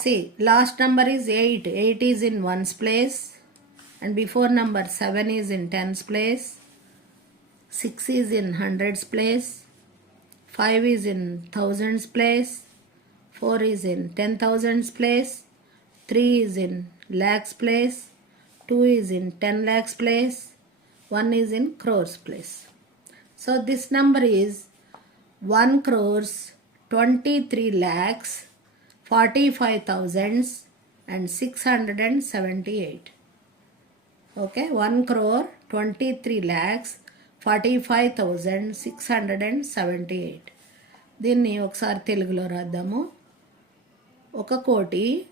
See, last number is 8. 8 is in ones place. And before number 7 is in tens place. 6 is in hundreds place. 5 is in thousands place. 4 is in 10,000s place. 3 is in lakhs place. 2 is in 10 lakhs place. 1 is in crores place. So this number is 1 crores 23 lakhs 45,000 and 678. Okay, 1 crore 23 lakhs 45,678. దీన్ని ఒకసారి తెలుగులో రాద్దాము. 1,23,00,000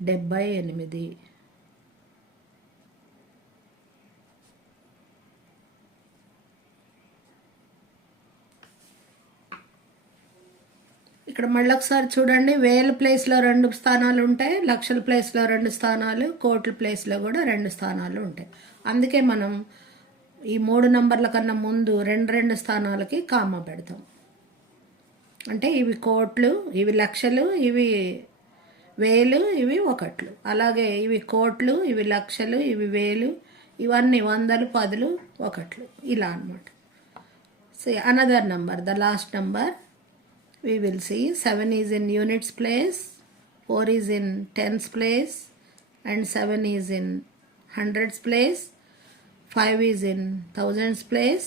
45,000 678. ఇక్కడ మళ్ళీ ఒకసారి చూడండి, వేల ప్లేస్లో 2 స్థానాలు ఉంటాయి, లక్షల ప్లేస్లో 2 స్థానాలు, కోట్ల ప్లేస్లో కూడా 2 స్థానాలు ఉంటాయి. అందుకే మనం ఈ 3 నంబర్ల కన్నా ముందు 2 స్థానాలకి కామా పెడతాం. అంటే ఇవి కోట్లు, ఇవి లక్షలు, ఇవి వేలు, ఇవి ఒకట్లు. అలాగే ఇవి కోట్లు, ఇవి లక్షలు, ఇవి వేలు, ఇవన్నీ వందలు, పదులు, ఒకట్లు, ఇలా అన్నమాట. So another number, the last number we will see. 7 is in units place, 4 is in tens place, and 7 is in hundreds place, 5 is in thousands place,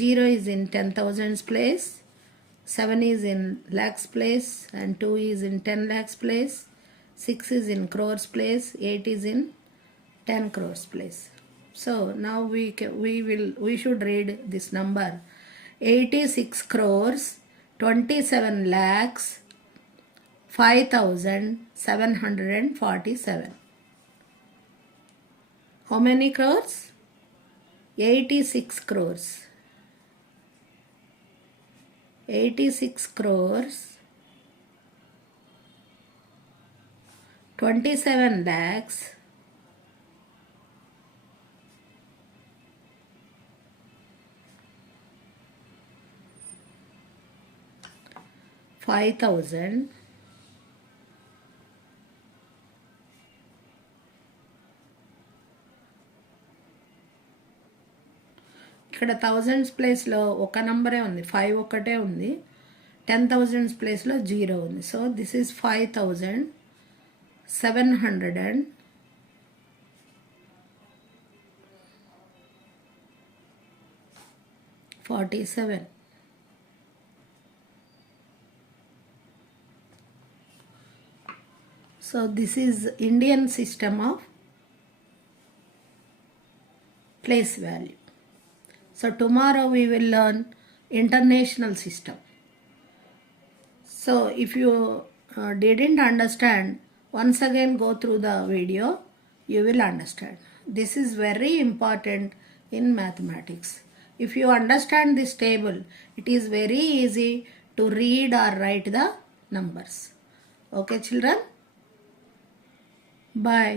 0 is in 10,000s place, 7 is in lakhs place, and 2 is in 10 lakhs place, 6 is in crores place, 8 is in 10 crores place. So now we should read this number: 86 crores 27 lakhs 5,747. How many crores? 86 crores. 86 crores 27 lakhs 5,000 ఇక్కడ thousands ప్లేస్లో ఒక నంబరే ఉంది, 5 ఒక్కటే ఉంది. 10,000s ప్లేస్లో 0 ఉంది. So this is 5,747. So this is Indian system of place value. So tomorrow we will learn international system. So if you didn't understand, once again go through the video, you will understand. This is very important in mathematics. If you understand this table, it is very easy to read or write the numbers. Okay children? Bye.